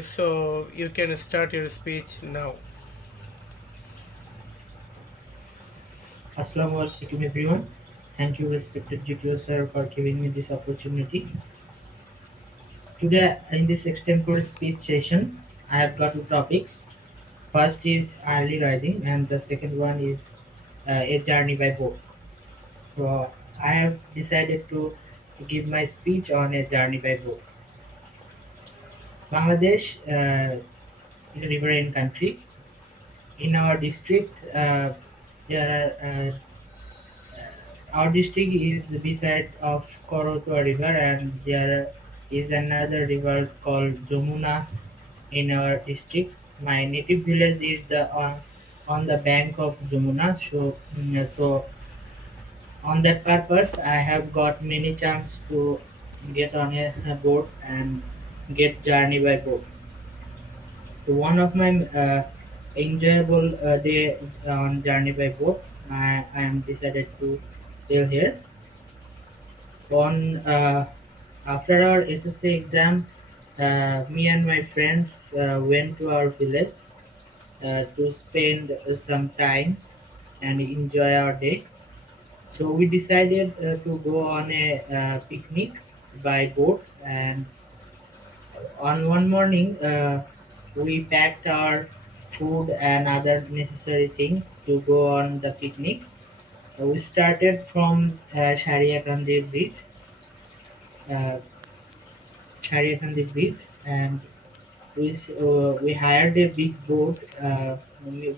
So you can start your speech now. Assalamu alaikum everyone. Thank you respected GTO sir for giving me this opportunity. Today in this extempore speech session, I have got two topics. First is early rising and the second one is a journey by boat. So I have decided to give my speech on a journey by boat. Bangladesh is a riverine country. In our district, there are our district is beside of Korotwa River, and there is another river called Jamuna in our district. My native village is on the bank of Jamuna, so on that purpose, I have got many chance to get on a boat and get journey by boat. So one of my enjoyable day on journey by boat, I am decided to tell here. On After our SSC exam, me and my friends went to our village to spend some time and enjoy our day. So we decided to go on a picnic by boat, and on one morning we packed our food and other necessary things to go on the picnic. We started from Shariakandi beach, uh, and we hired a big boat,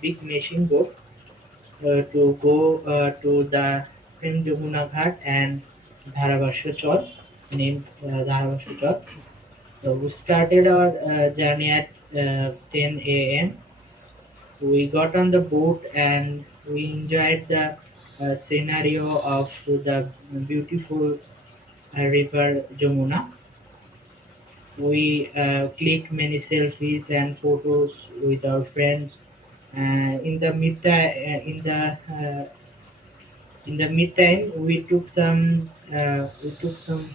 big machine boat, to go to the Queen Jamuna Ghat and Dharavasya Chowk, named Dharavasya Chowk. So we started our journey at 10 a.m. We got on the boat and we enjoyed the scenario of the beautiful river Jamuna. We clicked many selfies and photos with our friends. In the meantime, we took some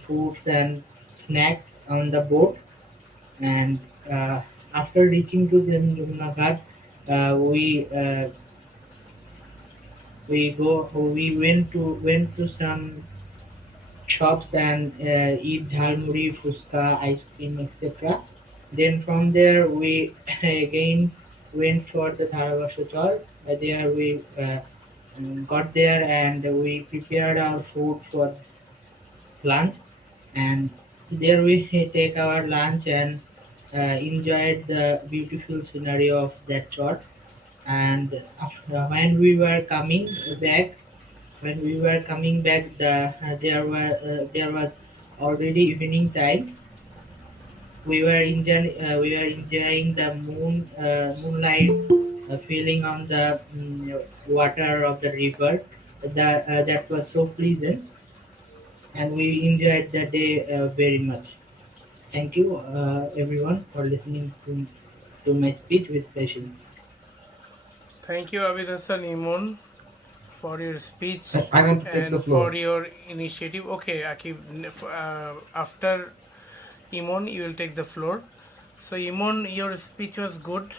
fruits and snacks on the boat, and after reaching to the Yamuna Ghat, we went to some shops and eat jhalmuri, fuska, ice cream, etc. Then from there we again went for the Dharavasya Chowk. There we got there and we prepared our food for lunch, and there we take our lunch and enjoyed the beautiful scenario of that church. And when we were coming back, there was already evening time. We were enjoying the moonlight feeling on the water of the river. That was so pleasant, and we enjoyed the day very much. Thank you, everyone, for listening to my speech with patience. Thank you, Abid Hassan Imun, for your speech I want to take the and for floor. your initiative. Okay, Akib, after Imun, you will take the floor. So, Imun, your speech was good,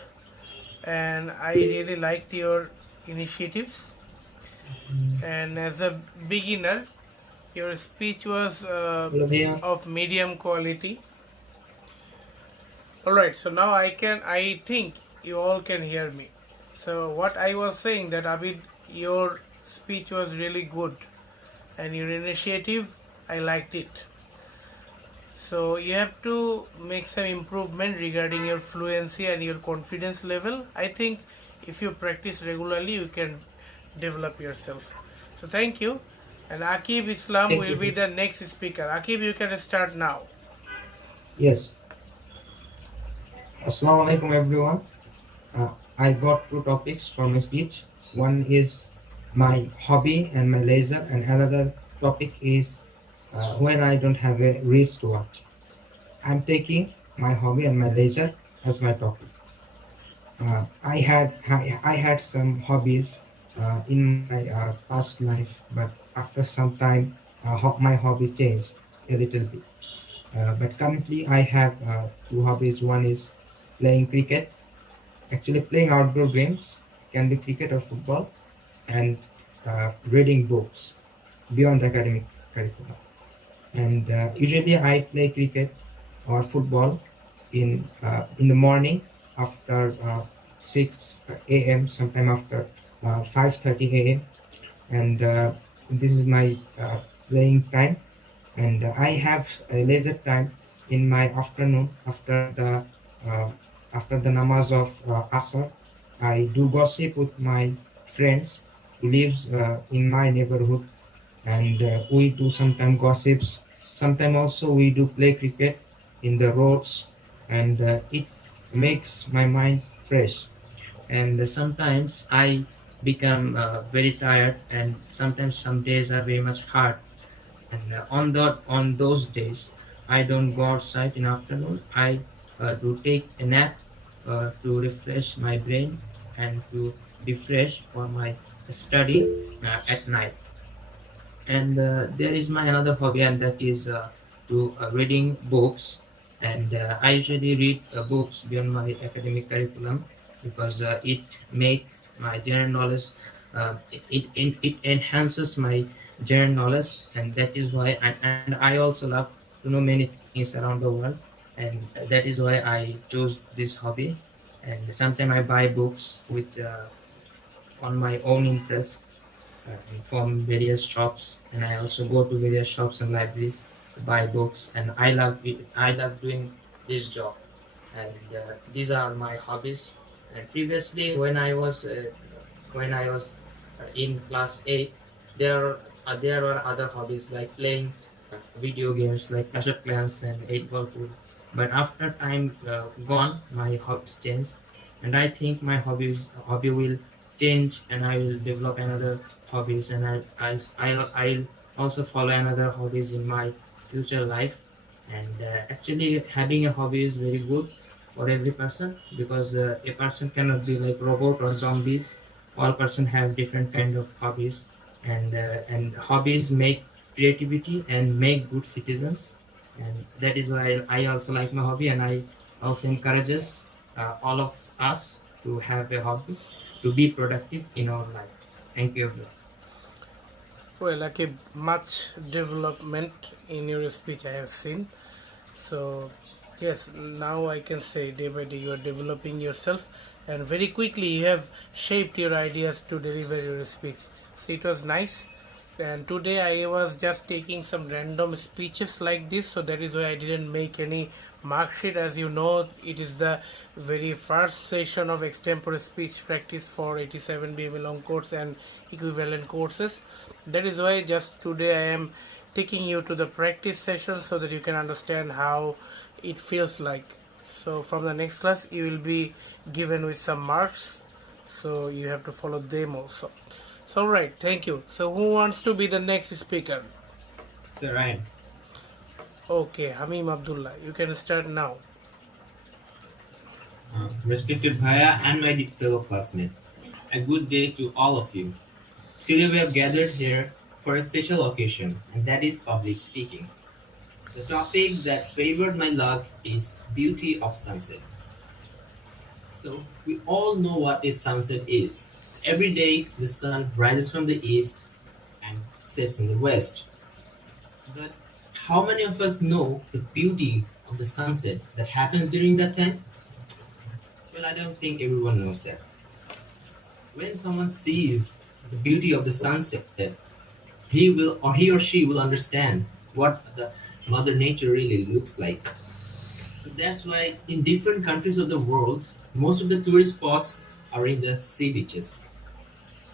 and I really liked your initiatives. And as a beginner, your speech was Hello, Bhaiya. of medium quality. Alright, so now I think you all can hear me. So what I was saying that Abid, your speech was really good and your initiative, I liked it. So you have to make some improvement regarding your fluency and your confidence level. I think if you practice regularly, you can develop yourself. So thank you. And Akib Islam Thank will you. be the next speaker. Akib, you can start now. Yes. Assalamu alaikum everyone. I got two topics for my speech. One is my hobby and my leisure, and another topic is when I don't have a wristwatch. I'm taking my hobby and my leisure as my topic. I had some hobbies in my past life, but after some time, my hobby changed a little bit. But currently, I have two hobbies. One is playing cricket. Actually, playing outdoor games can be cricket or football, and reading books beyond academic curriculum. And usually, I play cricket or football in the morning after 6 a.m. sometime after 5:30 a.m. and this is my playing time. And I have a leisure time in my afternoon uh, after the namaz of Asr. I do gossip with my friends who lives in my neighborhood, and we do sometimes gossips. Sometimes also we do play cricket in the roads, and it makes my mind fresh. And sometimes I become very tired, and sometimes some days are very much hard. And on those days, I don't go outside in afternoon. I do take a nap to refresh my brain and to be fresh for my study at night. And there is my another hobby, and that is to reading books. And I usually read books beyond my academic curriculum because it make my general knowledge, it enhances my general knowledge. And that is why, and I also love to know many things around the world, and that is why I chose this hobby. And sometimes I buy books with on my own interest from various shops, and I also go to various shops and libraries to buy books. And I love it. I love doing this job, and these are my hobbies. And previously, when I was in class 8, there were other hobbies like playing video games like Clash of Clans and 8 Ball Pool. But after time gone, my hobbies changed, and I think my hobby will change, and I will develop another hobbies, and I'll also follow another hobbies in my future life. And actually, having a hobby is very good for every person, because a person cannot be like robot or zombies. All person have different kind of hobbies, and hobbies make creativity and make good citizens. And that is why I also like my hobby, and I also encourages all of us to have a hobby to be productive in our life. Thank you, everyone. Well, like a much development in your speech I have seen. So, yes, now I can say day by day you are developing yourself, and very quickly you have shaped your ideas to deliver your speech. So, it was nice. And today I was just taking some random speeches like this, so that is why I didn't make any mark sheet. As you know, it is the very first session of extempore speech practice for 87 BMA long course and equivalent courses. That is why just today I am taking you to the practice session so that you can understand how it feels like. So from the next class you will be given with some marks, so you have to follow them also. So right, thank you. So who wants to be the next speaker? Sir Ryan. Okay, Hamim Abdullah, you can start now. Respected Bhaya and my fellow classmates, a good day to all of you. Today we have gathered here for a special occasion, and that is public speaking. The topic that favored my luck is beauty of sunset. So we all know what a sunset is. Every day the sun rises from the east and sets in the west. But how many of us know the beauty of the sunset that happens during that time? Well, I don't think everyone knows that. When someone sees the beauty of the sunset, he or she will understand what the Mother Nature really looks like. So that's why in different countries of the world, most of the tourist spots are in the sea beaches.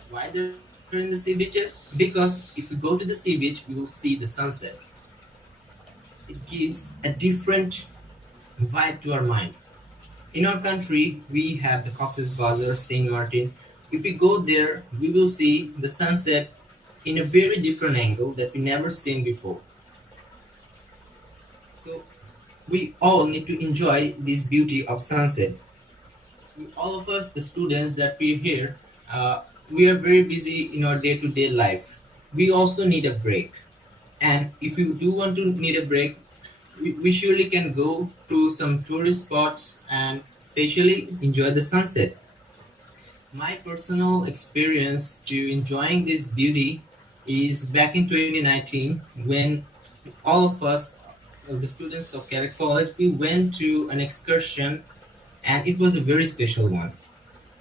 Why they're in the sea beaches? Because if we go to the sea beach, we will see the sunset. It gives a different vibe to our mind. In our country, we have the Cox's Bazar, Saint Martin. If we go there, we will see the sunset in a very different angle that we never seen before. So we all need to enjoy this beauty of sunset. All of us, the students that we're here, we are very busy in our day-to-day life. We also need a break. And if you do want to need a break, we surely can go to some tourist spots and especially enjoy the sunset. My personal experience to enjoying this beauty is back in 2019 when all of us, the students of Calais College, we went to an excursion and it was a very special one.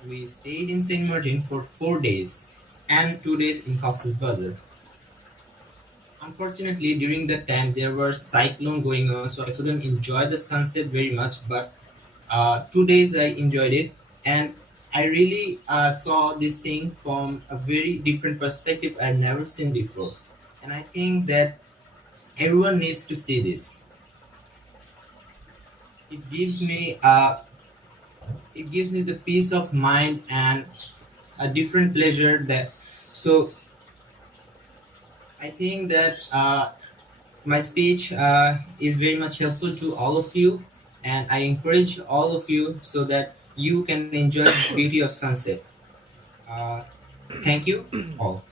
We stayed in Saint Martin for 4 days and 2 days in Cox's Bazar. Unfortunately, during that time there was cyclone going on, so I couldn't enjoy the sunset very much. But 2 days I enjoyed it, and I really saw this thing from a very different perspective I'd never seen before. And I think that everyone needs to see this. It gives me the peace of mind and a different pleasure that. So I think that my speech is very much helpful to all of you, and I encourage all of you so that you can enjoy this beauty of sunset. Uh, Thank you all.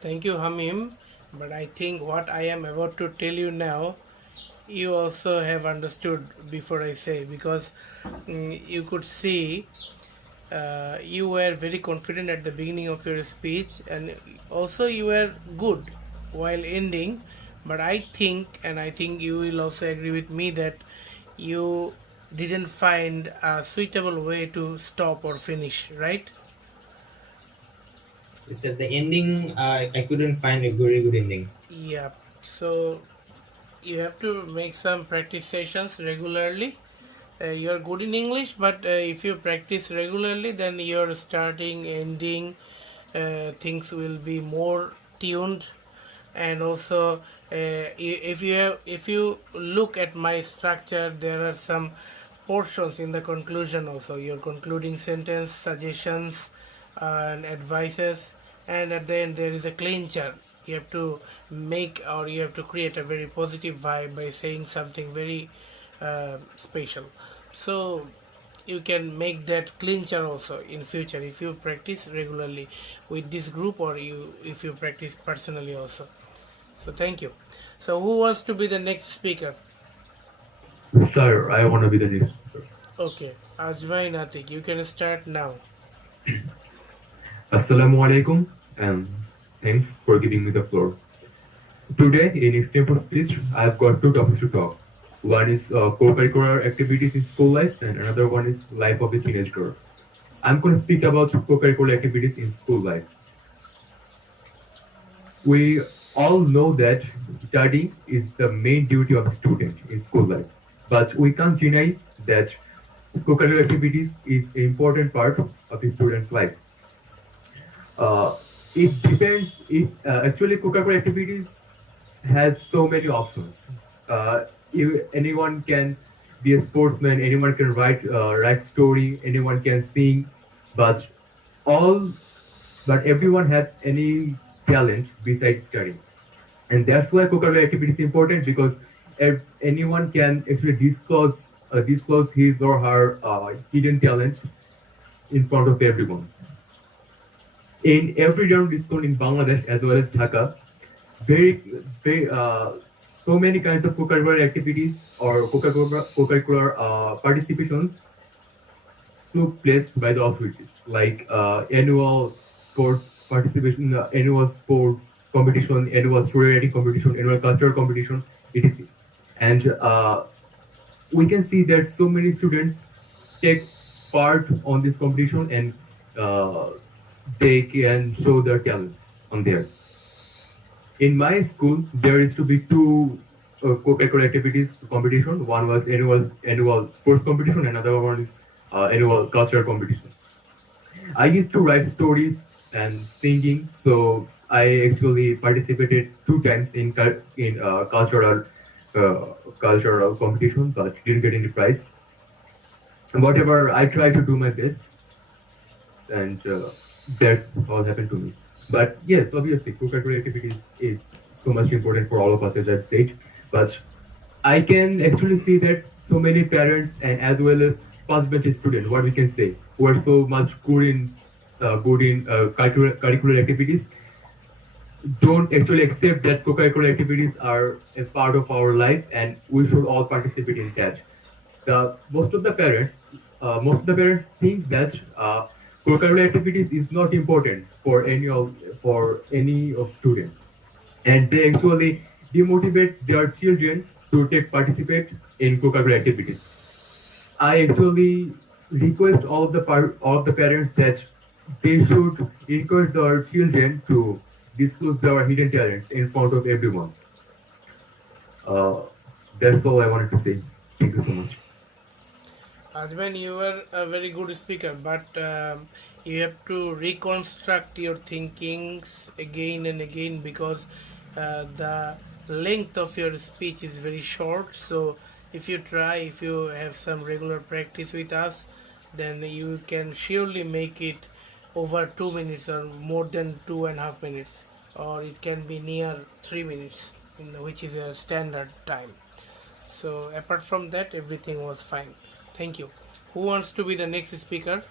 Thank you, Hamim. But I think what I am about to tell you now, you also have understood before I say, because you could see you were very confident at the beginning of your speech, and also you were good while ending. But I think, and I think you will also agree with me, that you didn't find a suitable way to stop or finish, right? It's at the ending, I couldn't find a very good ending. Yeah. So you have to make some practice sessions regularly. You're good in English, but if you practice regularly, then your starting, ending, things will be more tuned. And also, if you look at my structure, there are some portions in the conclusion also. Your concluding sentence, suggestions, and advices, and at the end there is a clincher. You have to make, or you have to create a very positive vibe by saying something very special. So you can make that clincher also in future if you practice regularly with this group, or if you practice personally also. So thank you. So who wants to be the next speaker? Sir, I want to be the next speaker. Okay, Ajmai Natik, you can start now. Assalamu alaikum and thanks for giving me the floor. Today in Extempore speech, I have got two topics to talk. One is co-curricular activities in school life, and another one is life of a teenage girl. I'm going to speak about co-curricular activities in school life. We all know that study is the main duty of a student in school life, but we can't deny that co-curricular activities is an important part of the student's life. It depends. Actually, co-curricular activities has so many options. Anyone can be a sportsman. Anyone can write story. Anyone can sing, but everyone has any talent besides studying, and that's why co-curricular activity is important, because anyone can actually disclose his or her hidden talent in front of everyone. In every round school in Bangladesh as well as Dhaka, so many kinds of co-curricular activities or co-curricular participations took place by the authorities, like annual sports participation, annual sports competition, annual story writing competition, annual cultural competition, etc. And we can see that so many students take part on this competition, and they can show their talent on there. In my school, there used to be two co-curricular activities competition. One was annual sports competition, and another one is annual cultural competition. I used to write stories and singing, so I actually participated 2 times in cultural competition, but didn't get any prize. And whatever, I tried to do my best, and that's all happened to me. But yes, obviously, co-curricular activities is so much important for all of us, as I've said. But I can actually see that so many parents and as well as first bench students, what we can say, who are so much good in curricular activities, don't actually accept that co-curricular activities are a part of our life and we should all participate in that. The most of the parents think that co-curricular activities is not important for any of students, and they actually demotivate their children to take participate in co-curricular activities. I actually request all of the parents that they should encourage their children to disclose their hidden talents in front of everyone. Uh, that's all I wanted to say. Thank you so much. Ajman, you were a very good speaker, but you have to reconstruct your thinkings again and again because the length of your speech is very short. So, if you have some regular practice with us, then you can surely make it over 2 minutes or more than 2.5 minutes, or it can be near 3 minutes, which is a standard time. So apart from that, everything was fine. Thank you. Who wants to be the next speaker?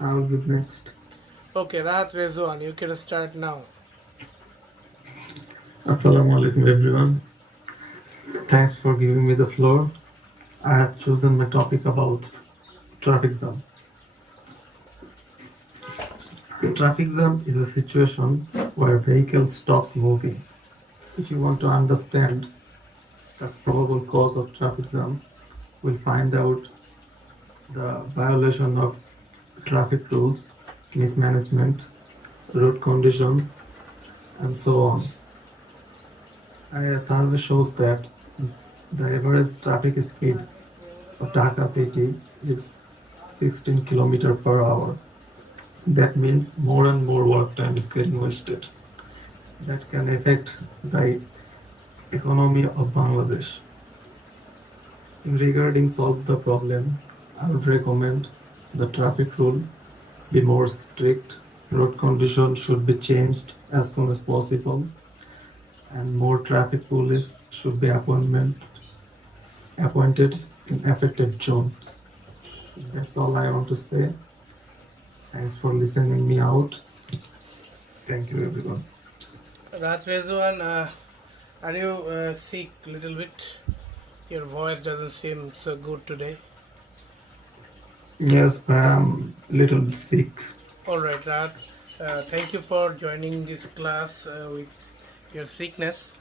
I'll be next. Okay, Rahat Rezwan, you can start now. Assalamu alaikum everyone. Thanks for giving me the floor. I have chosen my topic about traffic jam. Traffic jam is a situation where vehicle stops moving. If you want to understand the probable cause of traffic jam, we'll find out the violation of traffic rules, mismanagement, road condition, and so on. A survey shows that the average traffic speed of Dhaka city is 16 km per hour. That means more and more work time is getting wasted. That can affect the economy of Bangladesh. Regarding solve the problem, I would recommend the traffic rule be more strict, road conditions should be changed as soon as possible, and more traffic police should be appointed in affected zones. That's all I want to say. Thanks for listening me out. Thank you everyone. Rahat Rezwan, are you sick a little bit? Your voice doesn't seem so good today. Yes, I am a little sick. Alright, Rahat. Thank you for joining this class with your sickness.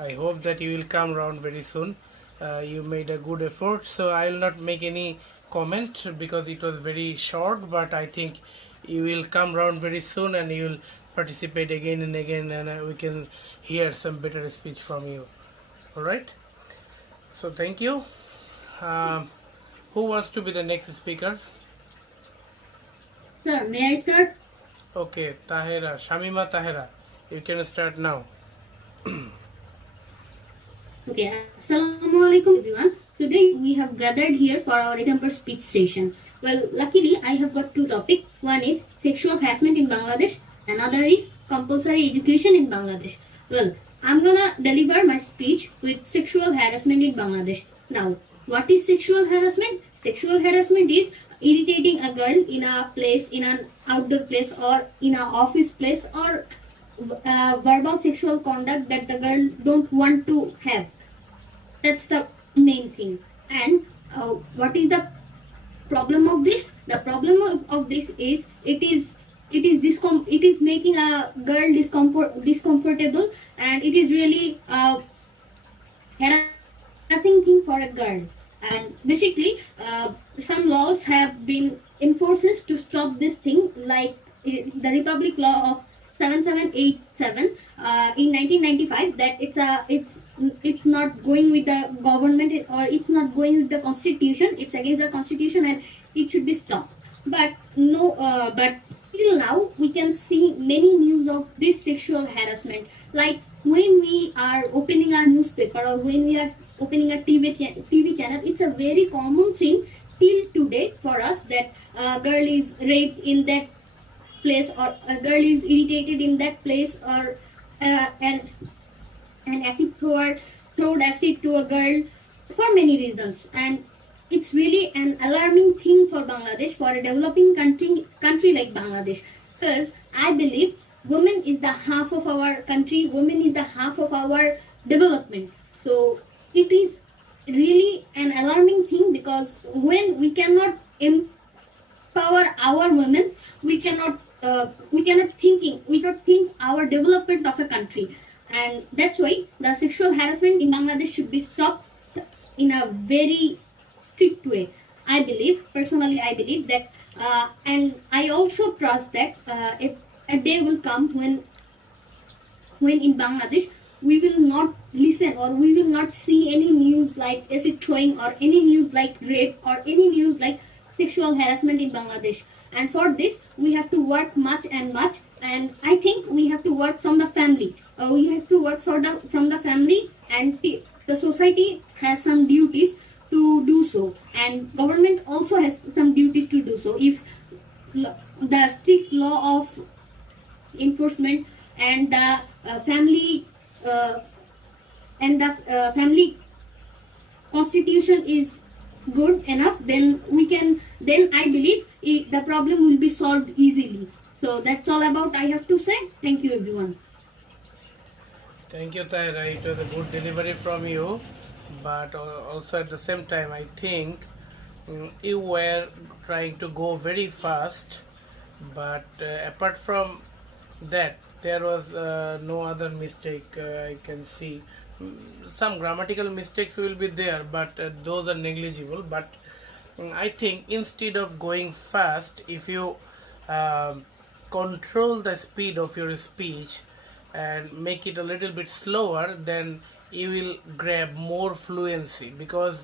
I hope that you will come around very soon. You made a good effort, so I will not make any comment because it was very short, but I think you will come around very soon and you will participate again and again, and we can hear some better speech from you. Alright? So thank you. Who wants to be the next speaker? Sir, may I start? Okay, Tahira, Shamima Tahira, you can start now. Okay, Assalamu alaikum everyone. Today we have gathered here for our example speech session. Well, luckily I have got two topics. One is sexual harassment in Bangladesh, another is compulsory education in Bangladesh. Well, I'm gonna deliver my speech with sexual harassment in Bangladesh. Now, what is sexual harassment? Sexual harassment is irritating a girl in a place, in an outdoor place or in an office place, or verbal sexual conduct that the girl don't want to have. That's the main thing. And what is the problem of this? The problem of this is it is making a girl discomfortable, and it is really harassing thing for a girl. And basically, some laws have been enforced to stop this thing, like the Republic Law of 7787 in 1995, that it's not going with the government, or it's not going with the constitution. It's against the constitution and it should be stopped. But till now we can see many news of this sexual harassment. Like when we are opening our newspaper or when we are opening a TV channel, it's a very common thing till today for us that a girl is raped in that place, or a girl is irritated in that place, or an acid thrower throwed acid to a girl, for many reasons. And it's really an alarming thing for Bangladesh, for a developing country like Bangladesh, because I believe women is the half of our country, women is the half of our development. So it is really an alarming thing, because when we cannot empower our women, we cannot think our development of a country. And that's why the sexual harassment in Bangladesh should be stopped in a very strict way. I believe, personally, I believe that, and I also trust that if a day will come when in Bangladesh we will not listen, or we will not see any news like acid throwing, or any news like rape, or any news like sexual harassment in Bangladesh. And for this we have to work much and much, and I think we have to work from the family. We have to work from the family, and the society has some duties to do so, and government also has some duties to do so. If the strict law of enforcement and the family constitution is good enough, then I believe the problem will be solved easily. So that's all about I have to say. Thank you, everyone. Thank you, Tyra. It was a good delivery from you, but also at the same time, I think you were trying to go very fast. But apart from that, there was no other mistake I can see. Some grammatical mistakes will be there, but those are negligible. But I think instead of going fast, if you control the speed of your speech and make it a little bit slower, then you will grab more fluency. Because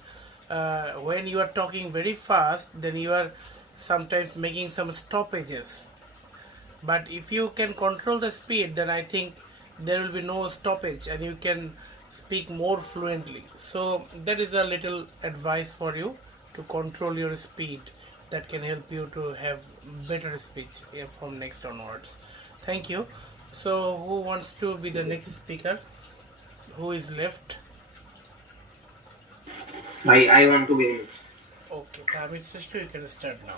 when you are talking very fast, then you are sometimes making some stoppages. But if you can control the speed, then I think there will be no stoppage and you can speak more fluently. So that is a little advice for you, to control your speed. That can help you to have better speech from next onwards. Thank you. So who wants to be the next speaker? Who is left? I want to be. Okay, Tamil sister, you can start now.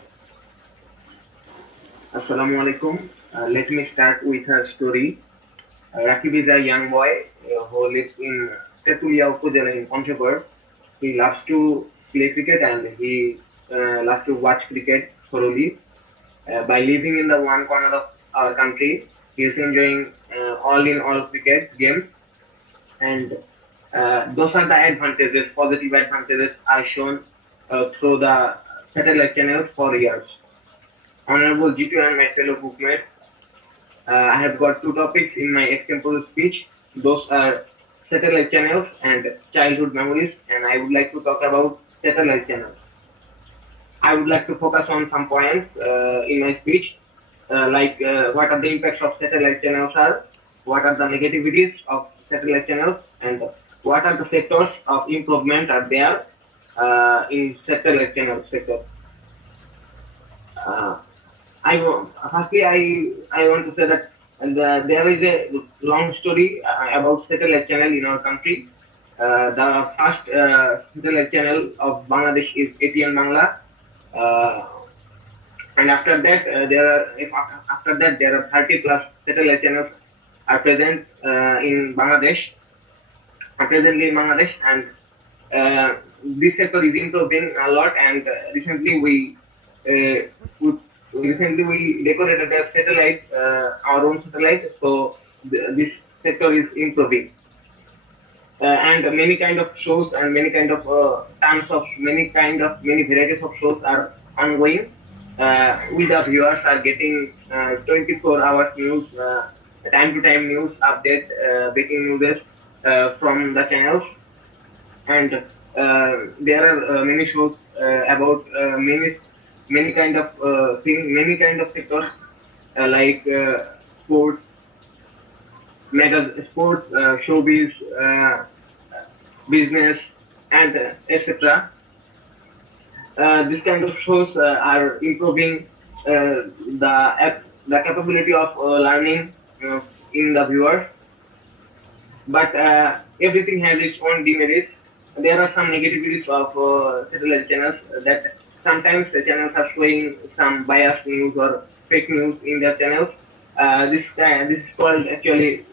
Assalamu alaikum. Let me start with a story. Rakib is a young boy who lives in Tetulia Upazila in Panchapur. He loves to play cricket and he loves to watch cricket thoroughly. By living in the one corner of our country, he is enjoying all cricket games, and those are the advantages, positive advantages are shown through the satellite channels for years. Honorable G2 and my fellow bookmates, I have got two topics in my extempore speech. Those are satellite channels and childhood memories, and I would like to talk about satellite channels. I would like to focus on some points in my speech, like what are the impacts of satellite channels are, what are the negativities of satellite channels, and what are the sectors of improvement are there in satellite channel sector. Firstly, I want to say that there is a long story about satellite channel in our country. The first satellite channel of Bangladesh is ATN Bangla, and after that there are 30 plus satellite channels are present in Bangladesh, presently in Bangladesh, and this sector is improving a lot. And recently we decorated a satellite, our own satellite, so this sector is improving. And many kind of shows and many kind of many varieties of shows are ongoing. We the viewers are getting 24 hours news, time to time news update, breaking news from the channels. And there are many shows about many kind of many kind of sectors, like sports, sports, showbiz, business, and etc. This kind of shows are improving the capability of learning in the viewers. But everything has its own demerits. There are some negativities of satellite channels, that sometimes the channels are showing some biased news or fake news in their channels. This is called actually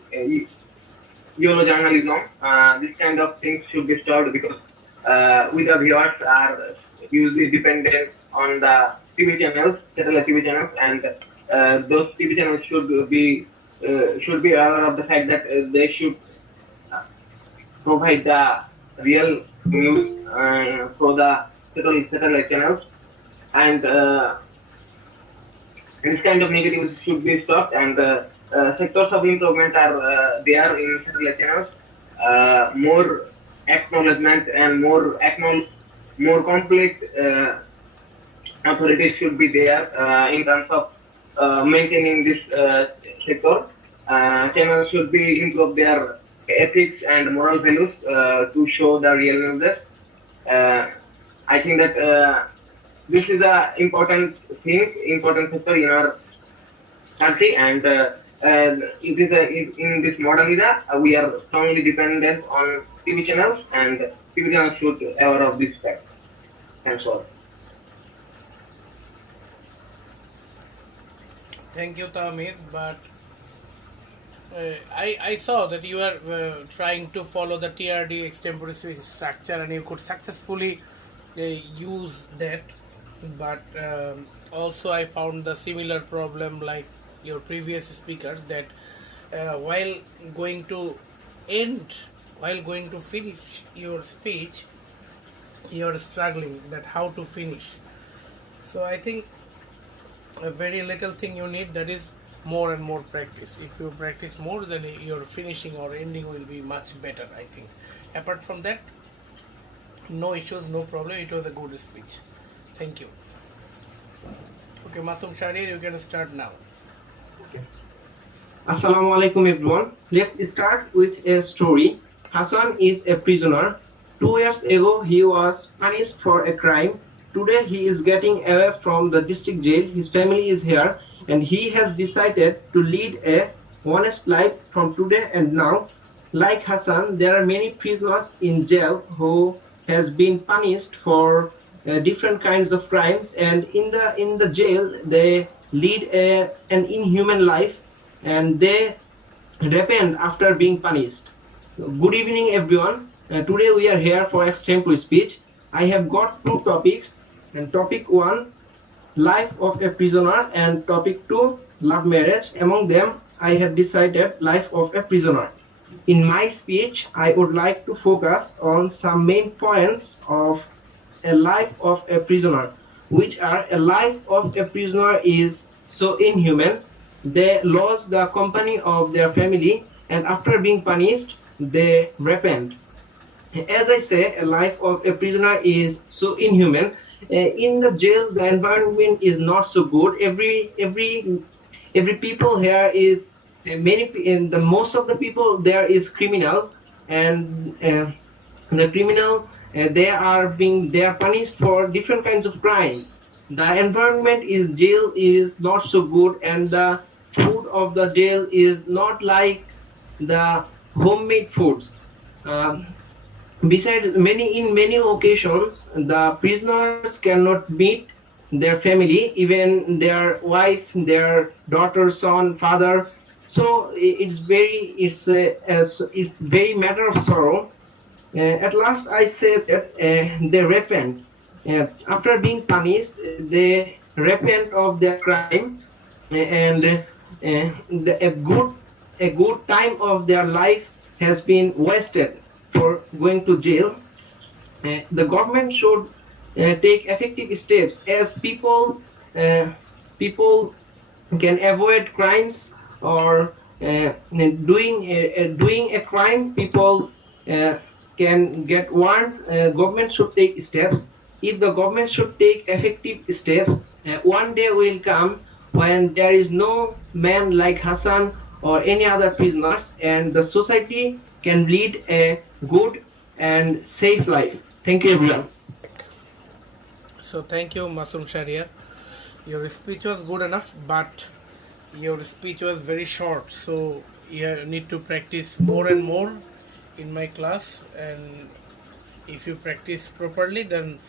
YOLO journalism. This kind of things should be stopped because we the viewers are usually dependent on the TV channels, satellite TV channels, and those TV channels should be aware of the fact that they should provide the real news for the satellite channels, and this kind of negativity should be stopped. And sectors of improvement are there in satellite channels. More acknowledgement and more complete authorities should be there in terms of maintaining this sector. Channels should be improve their ethics and moral values to show the real news. I think that this is a important sector in our country, and it is in this modern era we are strongly dependent on TV channels, and TV channels should be aware of this fact. Thanks all. Thank you, Tamir. But I saw that you are trying to follow the TRD extempore speech structure, and you could successfully use that. But also I found the similar problem like your previous speakers, that while going to finish your speech, you're struggling that how to finish. So I think a very little thing you need, that is more and more practice. If you practice more, then your finishing or ending will be much better, I think. Apart from that, no issues, no problem. It was a good speech. Thank you. Okay, Masum Sharir, you can start now. Assalamu alaikum everyone. Let's start with a story. Hassan is a prisoner. 2 years ago he was punished for a crime. Today he is getting away from the district jail. His family is here and he has decided to lead a honest life from today and now. Like Hassan, there are many prisoners in jail who has been punished for different kinds of crimes, and in the jail they lead an inhuman life and they repent after being punished. Good evening everyone. Today we are here for extempore speech. I have got two topics, and topic 1, life of a prisoner, and topic 2, love marriage. Among them I have decided life of a prisoner. In my speech I would like to focus on some main points of a life of a prisoner, which are: a life of a prisoner is so inhuman. They lose the company of their family, and after being punished they repent. As I say, a life of a prisoner is so inhuman. In the jail the environment is not so good. Every people here is most of the people there is criminal, and the criminal they are punished for different kinds of crimes. The environment is jail is not so good, and the food of the jail is not like the homemade foods. Besides, in many occasions the prisoners cannot meet their family, even their wife, their daughter, son, father. So it's very matter of sorrow. At last I say that they repent. After being punished, they repent of their crime, and a good time of their life has been wasted for going to jail. The government should take effective steps, as people can avoid crimes, or doing a crime, people can get warned. Government should take steps. If the government should take effective steps, one day will come when there is no man like Hassan or any other prisoners, and the society can lead a good and safe life. Thank you everyone. So thank you, Masum Sharir. Your speech was good enough, but your speech was very short, so you need to practice more and more in my class, and if you practice properly, then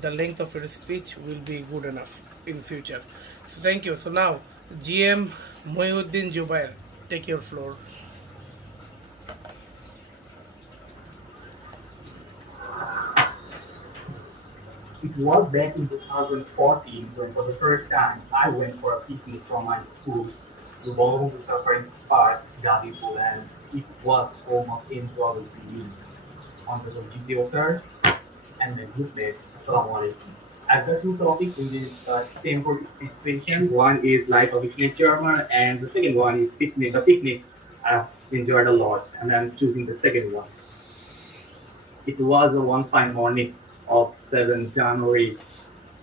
the length of your speech will be good enough in future. So thank you. So now GM Mohiuddin Jubair, take your floor. It was back in 2014 when, for the first time, I went for a picnic from my school to Bangladesh Safari Park, Gadipur, and it was so much enjoyable to me. Honorable GTO sir and my group mate, Assalamu alaikum. I've got two topics in this extempore session. One is life of extempore, and the second one is picnic. The picnic I've enjoyed a lot, and I'm choosing the second one. It was a one fine morning of 7th January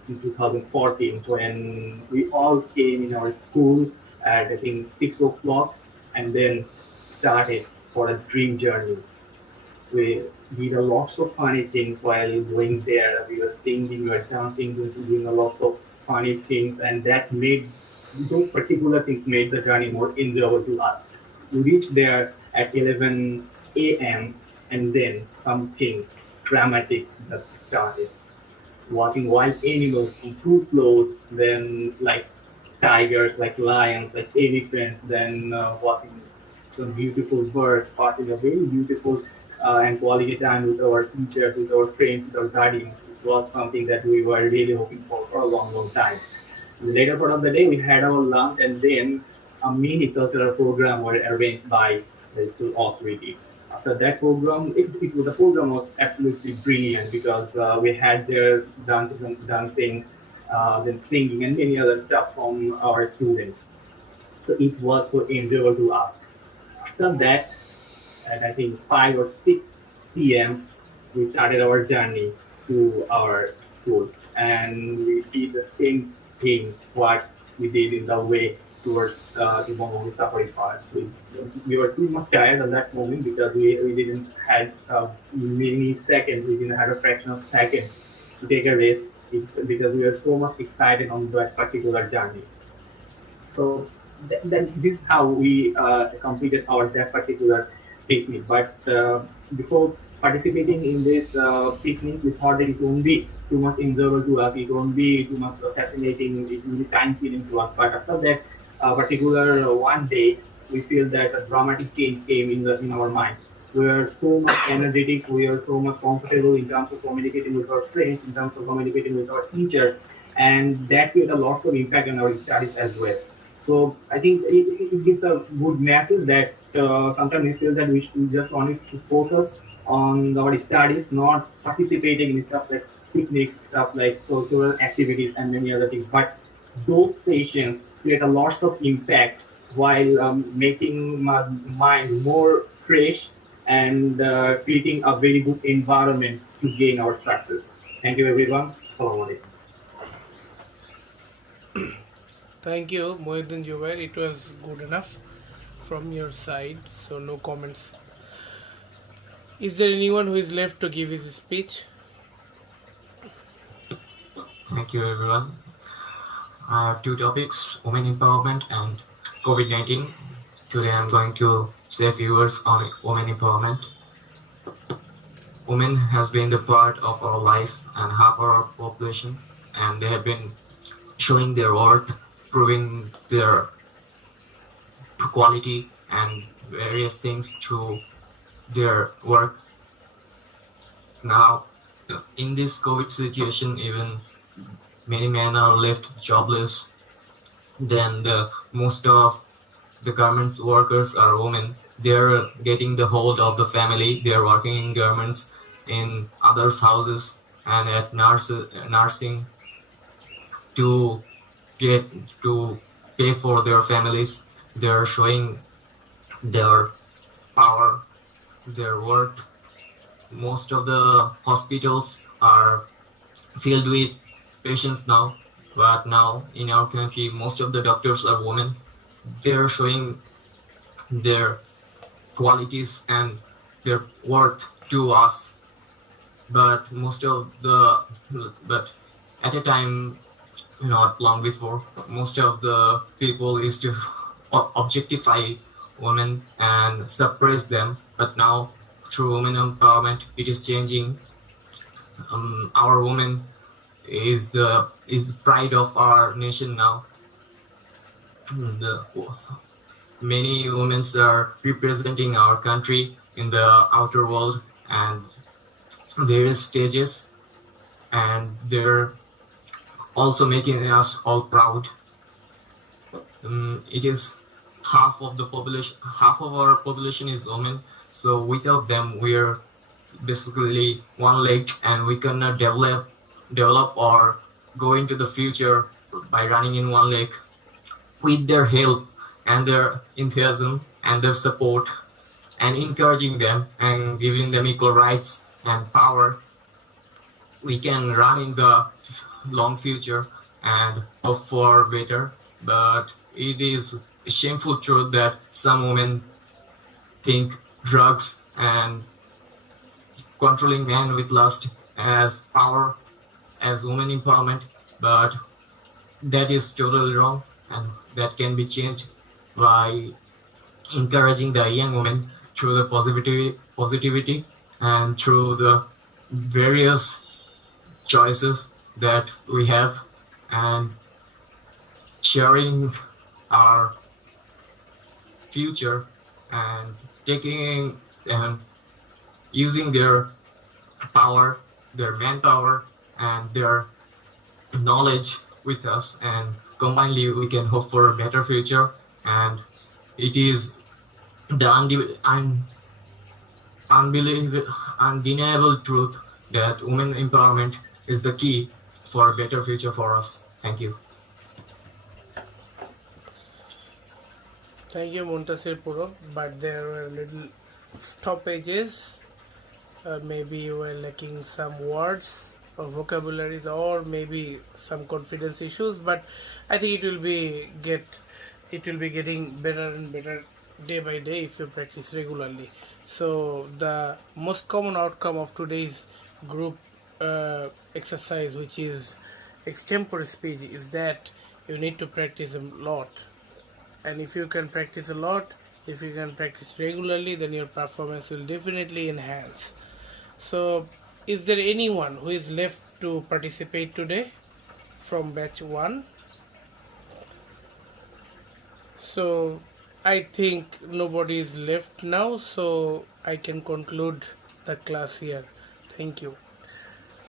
in 2014 when we all came in our school at I think 6 o'clock and then started for a dream journey. We did a lots of funny things while going there. We were singing, we were dancing, doing a lot of funny things, and that made those particular things made the journey more enjoyable to us. We reached there at 11 a.m. and then something dramatic just started. Watching wild animals in full clothes, then like tigers, like lions, like elephants, then watching some beautiful birds, passing a very beautiful and quality time with our teachers, with our friends, with our guardians. It was something that we were really hoping for a long, long time. In the later part of the day, we had our lunch and then a mini cultural program was arranged by the school authority. After that program, the program was absolutely brilliant because we had their dancing, then singing and many other stuff from our students. So it was so enjoyable to us. After that, at I think 5 or 6 p.m., we started our journey to our school, and we did the same thing what we did in the way towards the Bangladesh Safari Park. We were too much tired at that moment because we didn't had many seconds, we didn't have a fraction of second to take a rest because we were so much excited on that particular journey. So this is how we completed our that particular picnic. But before participating in this picnic, we thought that it won't be too much enjoyable to us, it won't be too much fascinating, it will be time killing to us. But after that particular one day, we feel that a dramatic change came in our mind. We are so much energetic, we are so much comfortable in terms of communicating with our friends, in terms of communicating with our teachers, and that created a lot of impact on our studies as well. So I think it gives a good message that sometimes we feel that we just wanted to focus on our studies, not participating in stuff like picnic, stuff like cultural activities and many other things. But those sessions create a lot of impact while making my mind more fresh and creating a very good environment to gain our success. Thank you everyone. Assalamu alaikum. Thank you, Mohiuddin Jubair. It was good enough from your side, so no comments. Is there anyone who is left to give his speech? Thank you, everyone. I have two topics, women empowerment and COVID-19. Today I'm going to say a few words on women empowerment. Women has been the part of our life and half our population, and they have been showing their worth, proving their quality and various things through their work. Now, in this COVID situation, even many men are left jobless. Then most of the garments workers are women. They're getting the hold of the family. They're working in garments in others' houses and at nursing to get to pay for their families. They're showing their power, their worth. Most of the hospitals are filled with patients now, but now in our country most of the doctors are women. They're showing their qualities and their worth to us, but at a time not long before, most of the people used to objectify women and suppress them, but now through women empowerment it is changing. Our woman is the pride of our nation now. many women are representing our country in the outer world and various stages, and they're also making us all proud. It is half of our population is women, so without them we're basically one leg, and we cannot develop or go into the future by running in one leg. With their help and their enthusiasm and their support and encouraging them and giving them equal rights and power, we can run in the long future and hope for better. But it is a shameful truth that some women think drugs and controlling men with lust as power, as women empowerment, but that is totally wrong, and that can be changed by encouraging the young women through the positivity and through the various choices that we have, and sharing our future and taking and using their power, their manpower, and their knowledge with us, and combinedly we can hope for a better future. And it is the undeniable truth that women empowerment is the key for a better future for us. Thank you. Thank you, Muntasir Puro, but there were little stoppages. Maybe you were lacking some words or vocabularies, or maybe some confidence issues. But I think it will be getting better and better day by day if you practice regularly. So the most common outcome of today's group exercise, which is extempore speech, is that you need to practice a lot. And if you can practice a lot, if you can practice regularly, then your performance will definitely enhance. So is there anyone who is left to participate today from batch 1? So I think nobody is left now, so I can conclude the class here. Thank you.